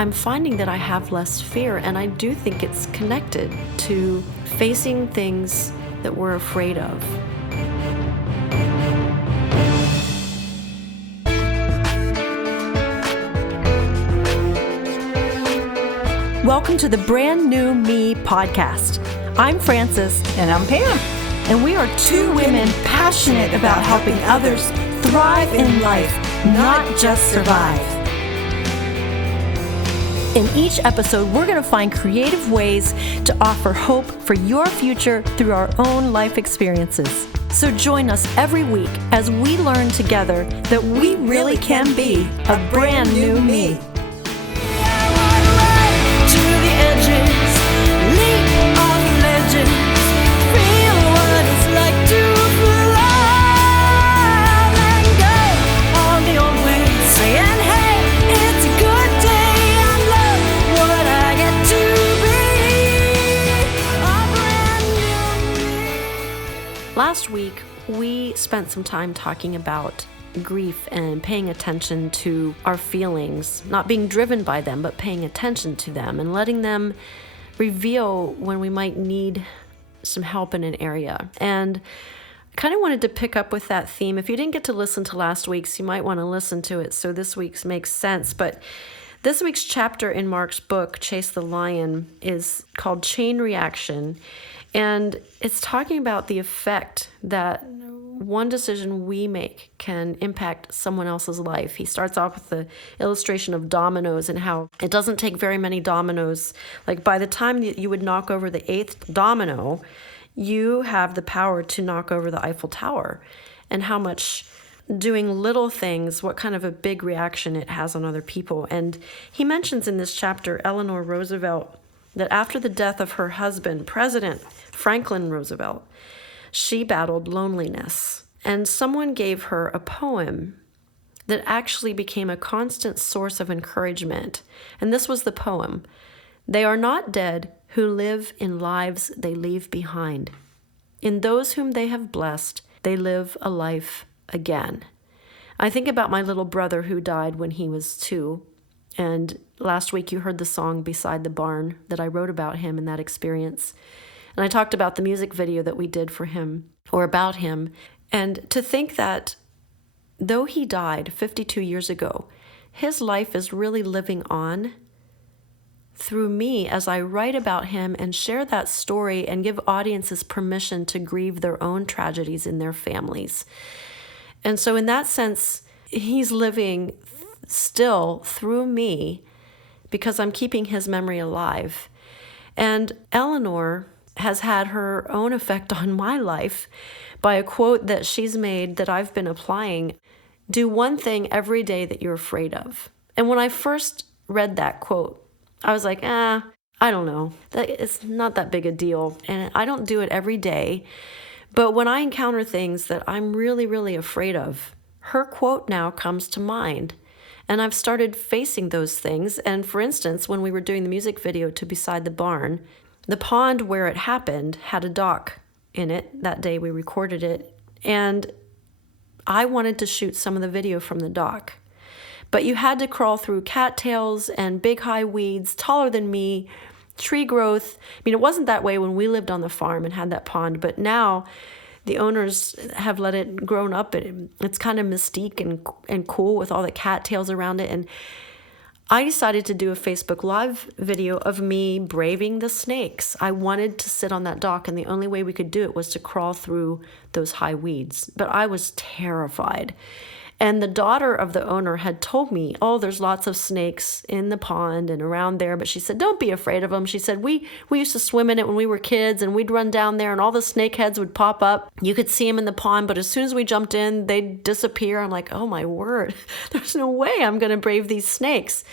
I'm finding that I have less fear, and I do think it's connected to facing things that we're afraid of. Welcome to the Brand New Me podcast. I'm Frances. And I'm Pam. And we are two women passionate about helping others thrive in life, not just survive. In each episode, we're going to find creative ways to offer hope for your future through our own life experiences. So join us every week as we learn together that we really can be a brand new me. Last week, we spent some time talking about grief and paying attention to our feelings, not being driven by them, but paying attention to them and letting them reveal when we might need some help in an area. And I kind of wanted to pick up with that theme. If you didn't get to listen to last week's, you might want to listen to it so this week's makes sense. But this week's chapter in Mark's book, Chase the Lion, is called Chain Reaction. And it's talking about the effect that one decision we make can impact someone else's life. He starts off with the illustration of dominoes and how it doesn't take very many dominoes. Like by the time you would knock over the 8th domino, you have the power to knock over the Eiffel Tower. And how much doing little things, what kind of a big reaction it has on other people. And he mentions in this chapter Eleanor Roosevelt, that after the death of her husband, President Franklin Roosevelt, she battled loneliness. And someone gave her a poem that actually became a constant source of encouragement. And this was the poem: "They are not dead who live in lives they leave behind. In those whom they have blessed, they live a life again." I think about my little brother who died when he was 2. And last week you heard the song Beside the Barn that I wrote about him in that experience. And I talked about the music video that we did for him, or about him. And to think that though he died 52 years ago, his life is really living on through me as I write about him and share that story and give audiences permission to grieve their own tragedies in their families. And so in that sense, he's living still through me because I'm keeping his memory alive. And Eleanor has had her own effect on my life by a quote that she's made that I've been applying: "Do one thing every day that you're afraid of." And when I first read that quote, I was like, I don't know. It's not that big a deal. And I don't do it every day. But when I encounter things that I'm really, really afraid of, her quote now comes to mind. And I've started facing those things. And for instance, when we were doing the music video to Beside the Barn, the pond where it happened had a dock in it. That day we recorded it. And I wanted to shoot some of the video from the dock. But you had to crawl through cattails and big high weeds, taller than me, tree growth. I mean, it wasn't that way when we lived on the farm and had that pond. But now the owners have let it grown up. It's kind of mystique and cool with all the cattails around it. And I decided to do a Facebook Live video of me braving the snakes. I wanted to sit on that dock, and the only way we could do it was to crawl through those high weeds. But I was terrified. And the daughter of the owner had told me, there's lots of snakes in the pond and around there. But she said, don't be afraid of them. She said, we used to swim in it when we were kids, and we'd run down there and all the snake heads would pop up. You could see them in the pond, but as soon as we jumped in, they'd disappear. I'm like, oh my word, there's no way I'm going to brave these snakes.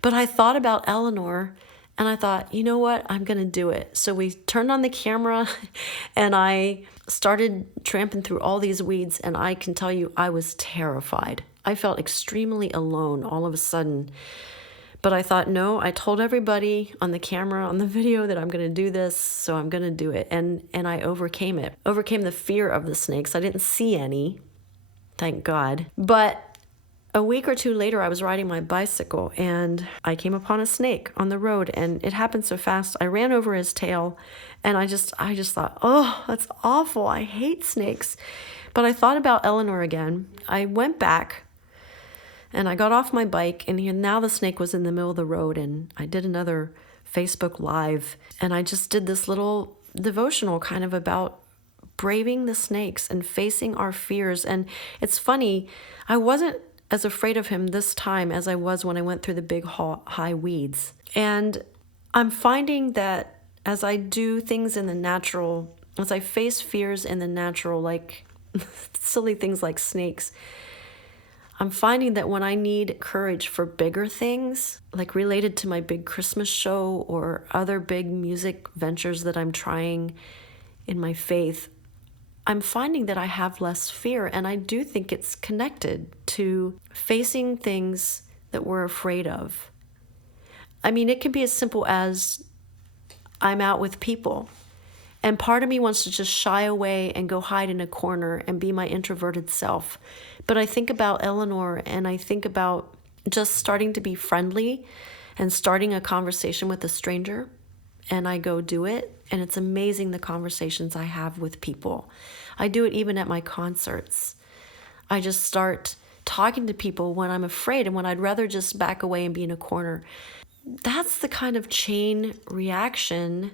But I thought about Eleanor, and I thought, you know what, I'm going to do it. So we turned on the camera and I started tramping through all these weeds, and I can tell you I was terrified. I felt extremely alone all of a sudden. But I thought, no, I told everybody on the camera, on the video, that I'm going to do this, so I'm going to do it. And I overcame it. Overcame the fear of the snakes. I didn't see any, thank God. But A week or two later, I was riding my bicycle and I came upon a snake on the road, and it happened so fast. I ran over his tail, and I just thought, oh, that's awful. I hate snakes. But I thought about Eleanor again. I went back and I got off my bike, and now the snake was in the middle of the road, and I did another Facebook Live, and I just did this little devotional kind of about braving the snakes and facing our fears. And it's funny, I wasn't as afraid of him this time as I was when I went through the big high weeds. And I'm finding that as I do things in the natural, as I face fears in the natural, like silly things like snakes, I'm finding that when I need courage for bigger things, like related to my big Christmas show or other big music ventures that I'm trying in my faith, I'm finding that I have less fear. And I do think it's connected to facing things that we're afraid of. I mean, it can be as simple as I'm out with people, and part of me wants to just shy away and go hide in a corner and be my introverted self. But I think about Eleanor, and I think about just starting to be friendly and starting a conversation with a stranger, and I go do it. And it's amazing the conversations I have with people. I do it even at my concerts. I just start talking to people when I'm afraid and when I'd rather just back away and be in a corner. That's the kind of chain reaction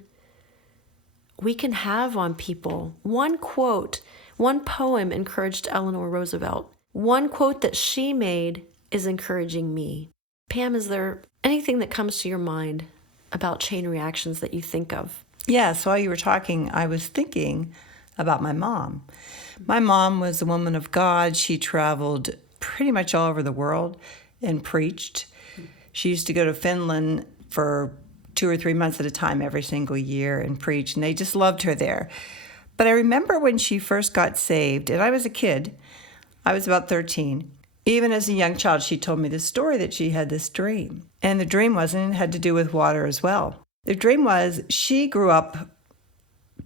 we can have on people. One quote, one poem encouraged Eleanor Roosevelt. One quote that she made is encouraging me. Pam, is there anything that comes to your mind about chain reactions that you think of? Yes, while you were talking, I was thinking about my mom. My mom was a woman of God. She traveled pretty much all over the world and preached. She used to go to Finland for 2 or 3 months at a time every single year and preach, and they just loved her there. But I remember when she first got saved, and I was a kid. I was about 13. Even as a young child, she told me this story that she had this dream. And the dream had to do with water as well. The dream was she grew up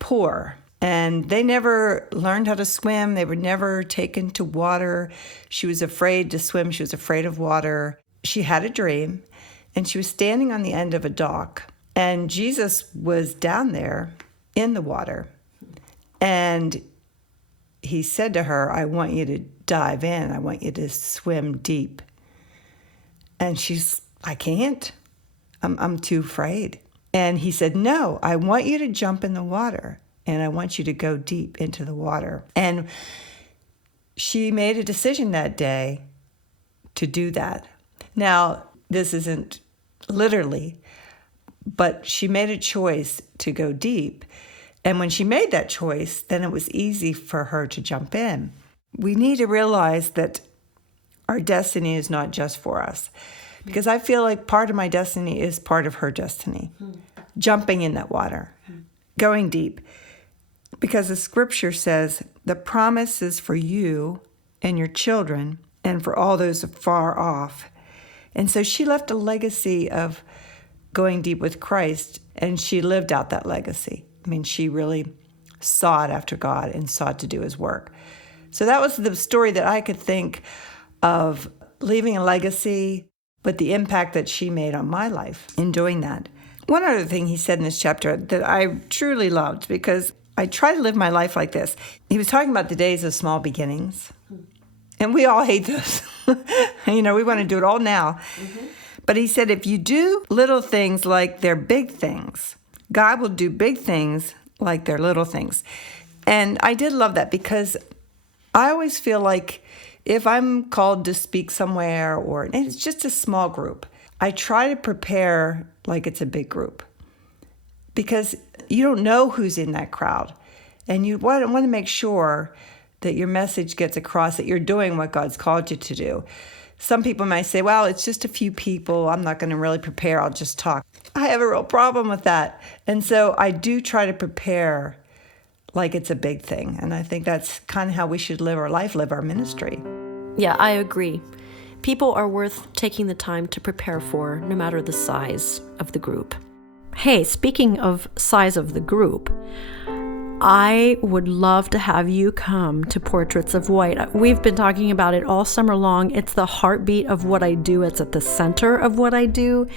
poor, and they never learned how to swim. They were never taken to water. She was afraid to swim. She was afraid of water. She had a dream, and she was standing on the end of a dock, and Jesus was down there in the water. And he said to her, I want you to dive in. I want you to swim deep. And she's, I can't. I'm too afraid. And he said, no, I want you to jump in the water, and I want you to go deep into the water. And she made a decision that day to do that. Now, this isn't literally, but she made a choice to go deep. And when she made that choice, then it was easy for her to jump in. We need to realize that our destiny is not just for us. Because I feel like part of my destiny is part of her destiny. Jumping in that water, going deep. Because the scripture says, the promise is for you and your children and for all those far off. And so she left a legacy of going deep with Christ, and she lived out that legacy. I mean, she really sought after God and sought to do his work. So that was the story that I could think of, leaving a legacy, but the impact that she made on my life in doing that. One other thing he said in this chapter that I truly loved, because I try to live my life like this. He was talking about the days of small beginnings. And we all hate those. We want to do it all now. Mm-hmm. But he said, if you do little things like they're big things, God will do big things like they're little things. And I did love that, because I always feel like if I'm called to speak somewhere, and it's just a small group, I try to prepare like it's a big group, because you don't know who's in that crowd. And you want to make sure that your message gets across, that you're doing what God's called you to do. Some people might say, well, it's just a few people. I'm not going to really prepare. I'll just talk. I have a real problem with that. And so I do try to prepare like it's a big thing. And I think that's kind of how we should live our life, live our ministry. Yeah, I agree. People are worth taking the time to prepare for, no matter the size of the group. Hey, speaking of size of the group, I would love to have you come to Portraits of White. We've been talking about it all summer long. It's the heartbeat of what I do. It's at the center of what I do.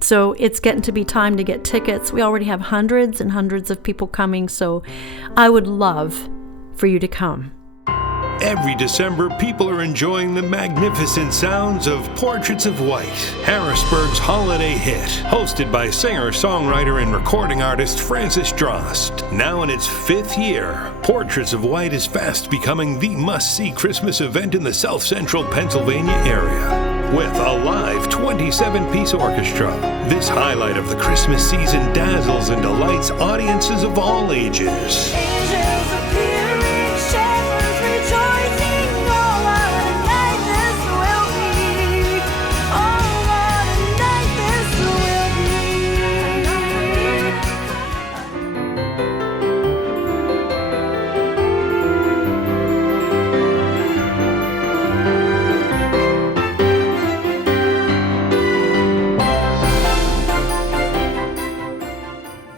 So it's getting to be time to get tickets. We already have hundreds and hundreds of people coming, so I would love for you to come. Every December, people are enjoying the magnificent sounds of Portraits of White, Harrisburg's holiday hit, hosted by singer, songwriter, and recording artist Francis Drost. Now in its 5th year, Portraits of White is fast becoming the must-see Christmas event in the South Central Pennsylvania area. With a live 27-piece orchestra, this highlight of the Christmas season dazzles and delights audiences of all ages.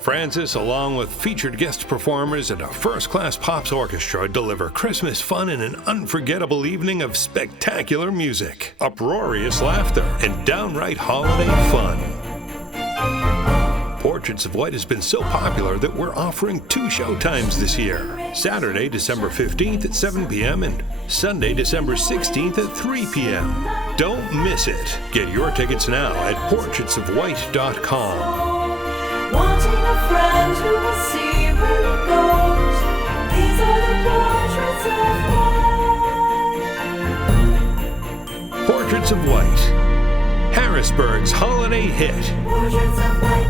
Francis, along with featured guest performers and a first-class Pops orchestra, deliver Christmas fun in an unforgettable evening of spectacular music, uproarious laughter, and downright holiday fun. Portraits of White has been so popular that we're offering 2 showtimes this year. Saturday, December 15th at 7 p.m. and Sunday, December 16th at 3 p.m. Don't miss it. Get your tickets now at portraitsofwhite.com. Wanting a friend who will see where it goes. These are the portraits of white. Portraits of White, Harrisburg's holiday hit. Portraits of white.